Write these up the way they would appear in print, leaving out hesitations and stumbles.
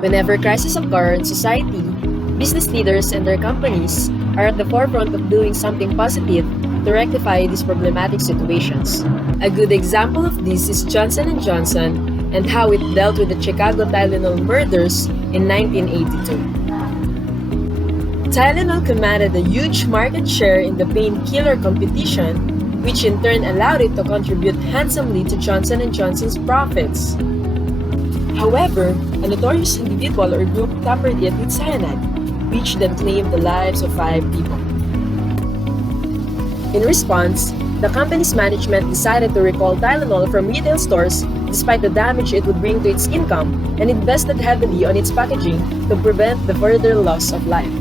Whenever crises occur in society, business leaders and their companies are at the forefront of doing something positive to rectify these problematic situations. A good example of this is Johnson & Johnson and how it dealt with the Chicago Tylenol murders in 1982. Tylenol commanded a huge market share in the painkiller competition, which in turn allowed it to contribute handsomely to Johnson & Johnson's profits. However, a notorious individual or group tampered it with cyanide, which then claimed the lives of 5 people. In response, the company's management decided to recall Tylenol from retail stores despite the damage it would bring to its income and invested heavily on its packaging to prevent the further loss of life.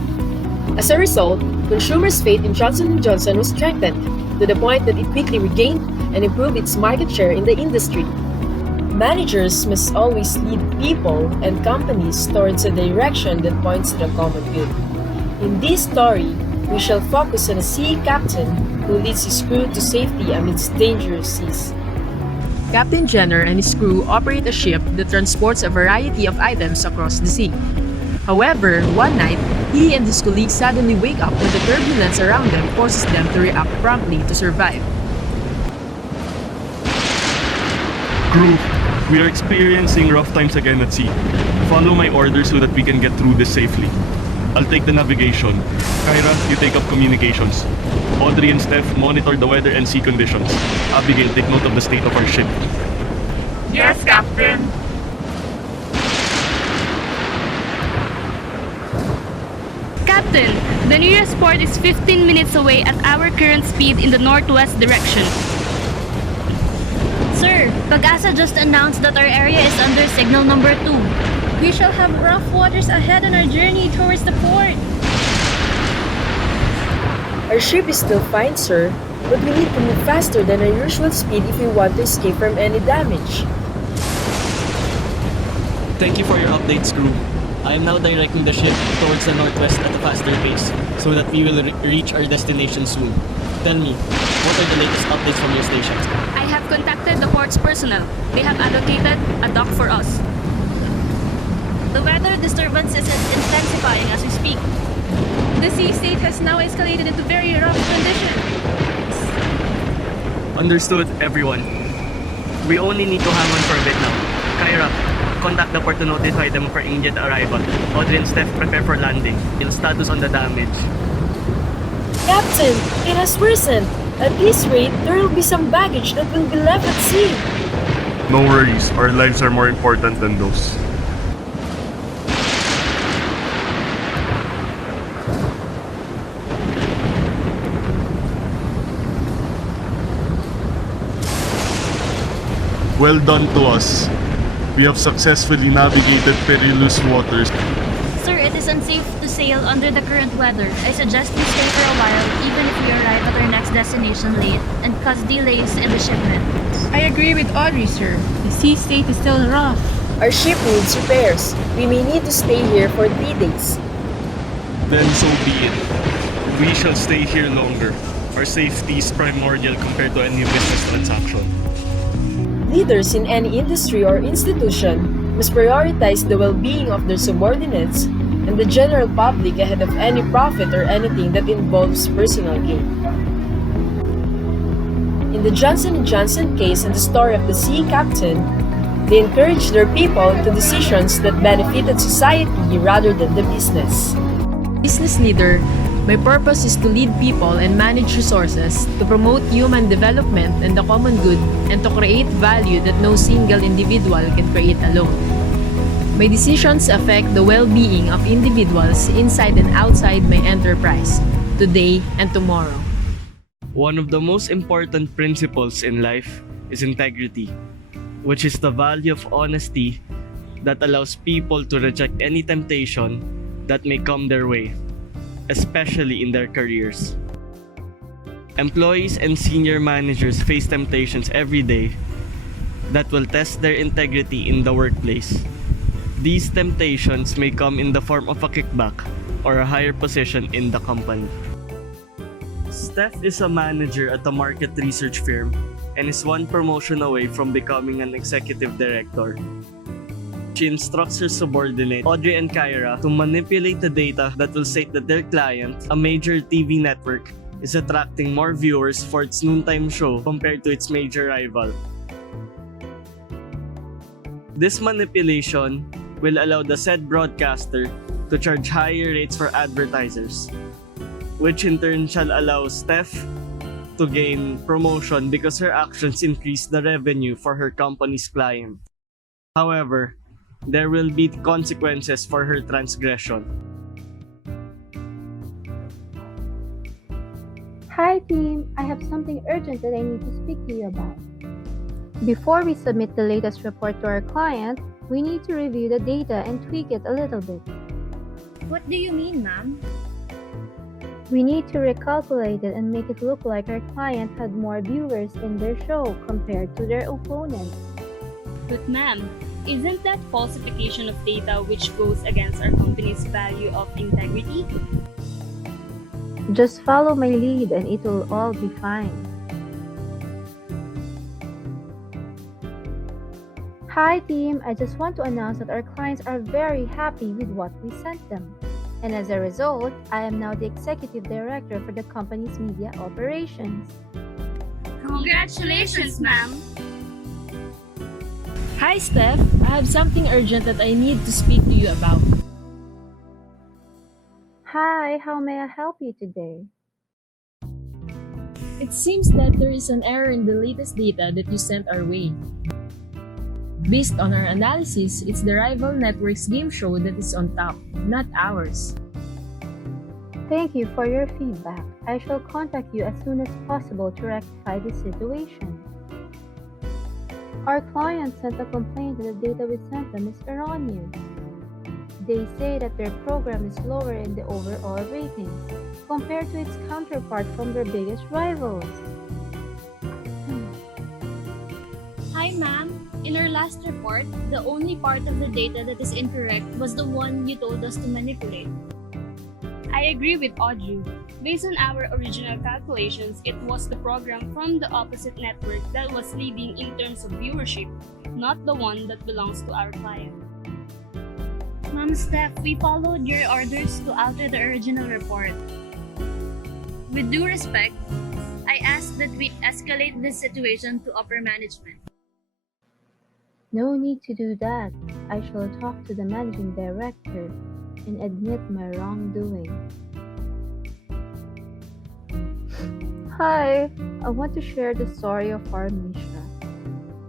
As a result, consumers' faith in Johnson & Johnson was strengthened to the point that it quickly regained and improved its market share in the industry. Managers must always lead people and companies towards a direction that points to the common good. In this story, we shall focus on a sea captain who leads his crew to safety amidst dangerous seas. Captain Jenner and his crew operate a ship that transports a variety of items across the sea. However, one night, he and his colleagues suddenly wake up when the turbulence around them forces them to react promptly to survive. Crew, we are experiencing rough times again at sea. Follow my orders so that we can get through this safely. I'll take the navigation. Kyra, you take up communications. Audrey and Steph monitor the weather and sea conditions. Abigail, take note of the state of our ship. Yes, Captain. Captain, the nearest port is 15 minutes away at our current speed in the northwest direction. Sir, Pag-asa just announced that our area is under signal number 2. We shall have rough waters ahead on our journey towards the port. Our ship is still fine, sir, but we need to move faster than our usual speed if we want to escape from any damage. Thank you for your updates, crew. I am now directing the ship towards the northwest at a faster pace so that we will reach our destination soon. Tell me, what are the latest updates from your station? I have contacted the port's personnel. They have allocated a dock for us. The weather disturbance is intensifying as we speak. The sea state has now escalated into very rough conditions. Understood, everyone. We only need to hang on for a bit now. Kyra, contact the port to notify them of our immediate arrival. Audrey and Steph, prepare for landing. Your status on the damage. Captain, it has worsened. At this rate, there will be some baggage that will be left at sea. No worries, our lives are more important than those. Well done to us. We have successfully navigated perilous waters. Sir, it is unsafe to sail under the current weather. I suggest we stay for a while, even if we arrive at our next destination late and cause delays in the shipment. I agree with Audrey, sir. The sea state is still rough. Our ship needs repairs. We may need to stay here for 3 days. Then so be it. We shall stay here longer. Our safety is primordial compared to any business transaction. Leaders in any industry or institution must prioritize the well-being of their subordinates and the general public ahead of any profit or anything that involves personal gain. In the Johnson & Johnson case and the story of the sea captain, they encouraged their people to decisions that benefited society rather than the business. Business leader, my purpose is to lead people and manage resources to promote human development and the common good and to create value that no single individual can create alone. My decisions affect the well-being of individuals inside and outside my enterprise, today and tomorrow. One of the most important principles in life is integrity, which is the value of honesty that allows people to reject any temptation that may come their way, especially in their careers. Employees and senior managers face temptations every day that will test their integrity in the workplace. These temptations may come in the form of a kickback or a higher position in the company. Steph is a manager at a market research firm and is one promotion away from becoming an executive director. she instructs her subordinate, Audrey and Kyra, to manipulate the data that will state that their client, a major TV network, is attracting more viewers for its noontime show compared to its major rival. This manipulation will allow the said broadcaster to charge higher rates for advertisers, which in turn shall allow Steph to gain promotion because her actions increase the revenue for her company's client. However, there will be consequences for her transgression. Hi team, I have something urgent that I need to speak to you about. Before we submit the latest report to our client, we need to review the data and tweak it a little bit. What do you mean, ma'am? We need to recalculate it and make it look like our client had more viewers in their show compared to their opponent. But ma'am, isn't that falsification of data which goes against our company's value of integrity? Just follow my lead and it will all be fine. Hi team, I just want to announce that our clients are very happy with what we sent them. And as a result, I am now the executive director for the company's media operations. Congratulations, ma'am! Hi, Steph. I have something urgent that I need to speak to you about. Hi, how may I help you today? It seems that there is an error in the latest data that you sent our way. Based on our analysis, it's the rival network's game show that is on top, not ours. Thank you for your feedback. I shall contact you as soon as possible to rectify this situation. Our client sent a complaint that the data we sent them is erroneous. They say that their program is lower in the overall ratings compared to its counterpart from their biggest rivals. Hi, ma'am. In our last report, the only part of the data that is incorrect was the one you told us to manipulate. I agree with Audrey. Based on our original calculations, it was the program from the opposite network that was leading in terms of viewership, not the one that belongs to our client. Ma'am Steph, we followed your orders to alter the original report. With due respect, I ask that we escalate this situation to upper management. No need to do that. I shall talk to the managing director and admit my wrongdoing. Hi, I want to share the story of our Misha.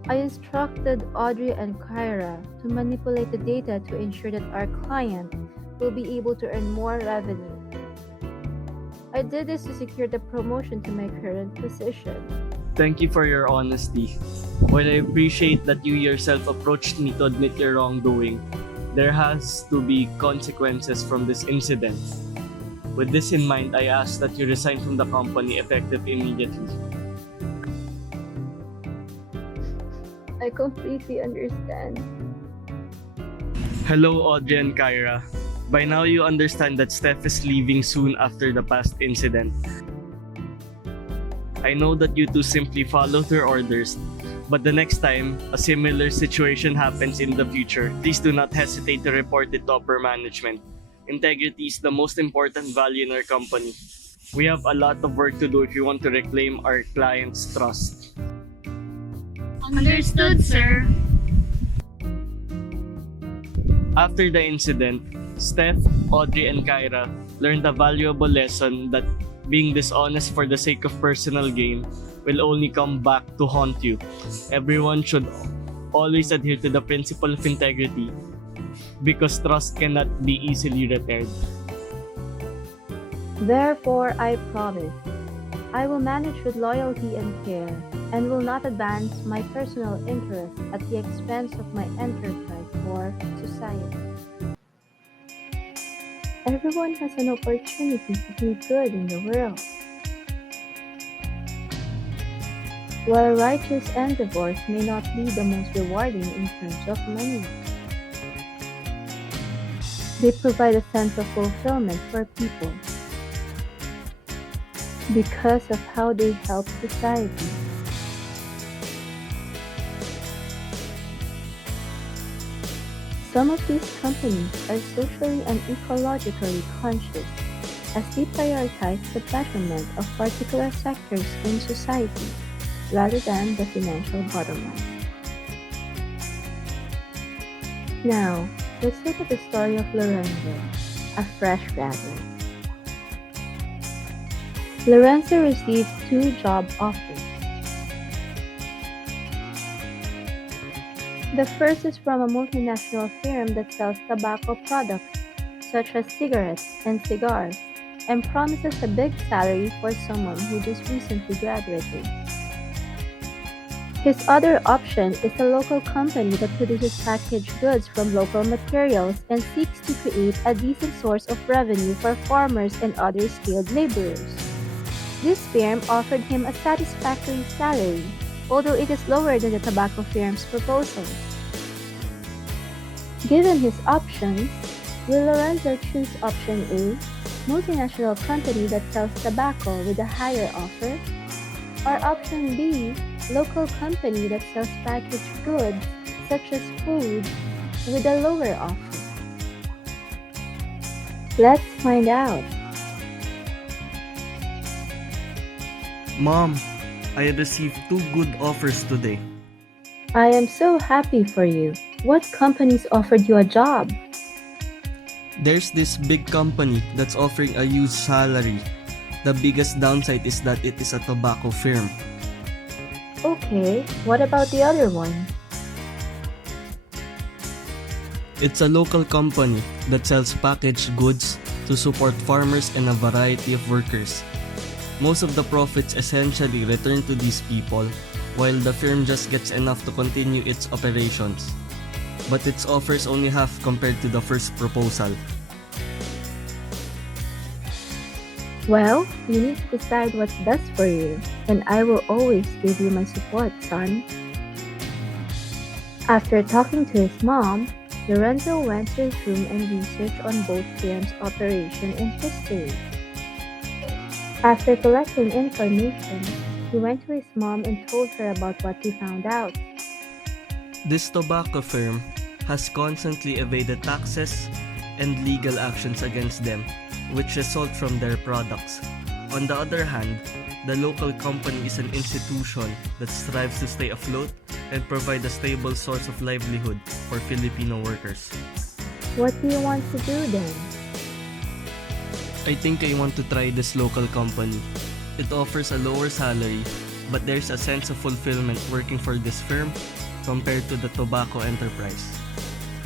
I instructed Audrey and Kyra to manipulate the data to ensure that our client will be able to earn more revenue. I did this to secure the promotion to my current position. Thank you for your honesty. While I appreciate that you yourself approached me to admit your wrongdoing, there has to be consequences from this incident. With this in mind, I ask that you resign from the company effective immediately. I completely understand. Hello, Audrey and Kyra. By now, you understand that Steph is leaving soon after the past incident. I know that you two simply followed her orders, but the next time a similar situation happens in the future, please do not hesitate to report it to upper management. Integrity is the most important value in our company. We have a lot of work to do if we want to reclaim our clients' trust. Understood, sir. After the incident, Steph, Audrey, and Kyra learned a valuable lesson that being dishonest for the sake of personal gain will only come back to haunt you. Everyone should always adhere to the principle of integrity because trust cannot be easily repaired. Therefore, I promise, I will manage with loyalty and care and will not advance my personal interests at the expense of my enterprise or society. Everyone has an opportunity to do good in the world. While righteous endeavors may not be the most rewarding in terms of money, they provide a sense of fulfillment for people because of how they help society. Some of these companies are socially and ecologically conscious as they prioritize the betterment of particular sectors in society rather than the financial bottom line. Now, let's look at the story of Lorenzo, a fresh graduate. Lorenzo received two job offers. The first is from a multinational firm that sells tobacco products such as cigarettes and cigars and promises a big salary for someone who just recently graduated. His other option is a local company that produces packaged goods from local materials and seeks to create a decent source of revenue for farmers and other skilled laborers. This firm offered him a satisfactory salary, although it is lower than the tobacco firm's proposal. Given his options, will Lorenzo choose option A, multinational company that sells tobacco with a higher offer, or option B, local company that sells packaged goods such as food with a lower offer? Let's find out. Mom, I received two good offers today. I am so happy for you. What companies offered you a job? There's this big company that's offering a huge salary. The biggest downside is that it is a tobacco firm. Okay, what about the other one? It's a local company that sells packaged goods to support farmers and a variety of workers. Most of the profits essentially return to these people, while the firm just gets enough to continue its operations. But its offers only half compared to the first proposal. Well, you need to decide what's best for you, and I will always give you my support, son. After talking to his mom, Lorenzo went to his room and researched on both firms' operation and history. After collecting information, he went to his mom and told her about what he found out. This tobacco firm has constantly evaded taxes and legal actions against them, which result from their products. On the other hand, the local company is an institution that strives to stay afloat and provide a stable source of livelihood for Filipino workers. What do you want to do then? I think I want to try this local company. It offers a lower salary, but there's a sense of fulfillment working for this firm compared to the tobacco enterprise.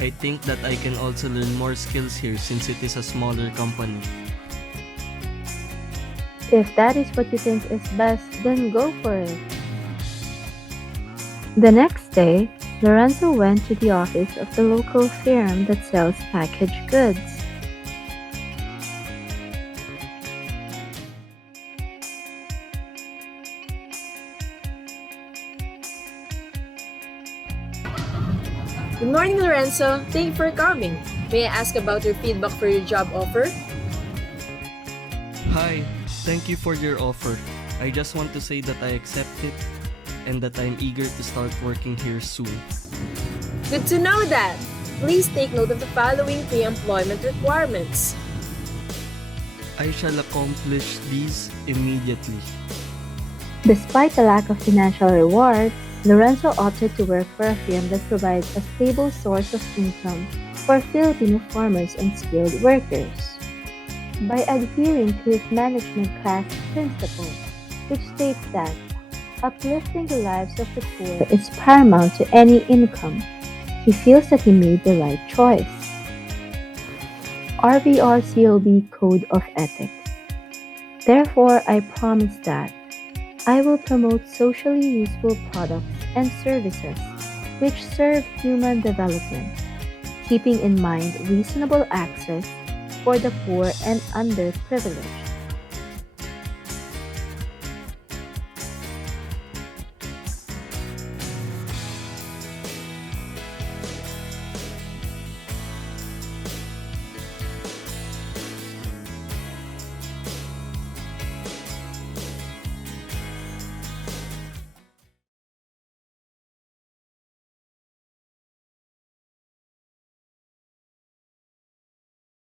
I think that I can also learn more skills here since it is a smaller company. If that is what you think is best, then go for it. The next day, Lorenzo went to the office of the local firm that sells packaged goods. Good morning, Lorenzo. Thank you for coming. May I ask about your feedback for your job offer? Hi, thank you for your offer. I just want to say that I accept it and that I'm eager to start working here soon. Good to know that. Please take note of the following pre-employment requirements. I shall accomplish these immediately. Despite the lack of financial reward, Lorenzo opted to work for a firm that provides a stable source of income for Filipino farmers and skilled workers. By adhering to his management class principle, which states that uplifting the lives of the poor is paramount to any income, he feels that he made the right choice. RBR COB Code of Ethics. Therefore, I promise that I will promote socially useful products and services which serve human development, keeping in mind reasonable access for the poor and underprivileged.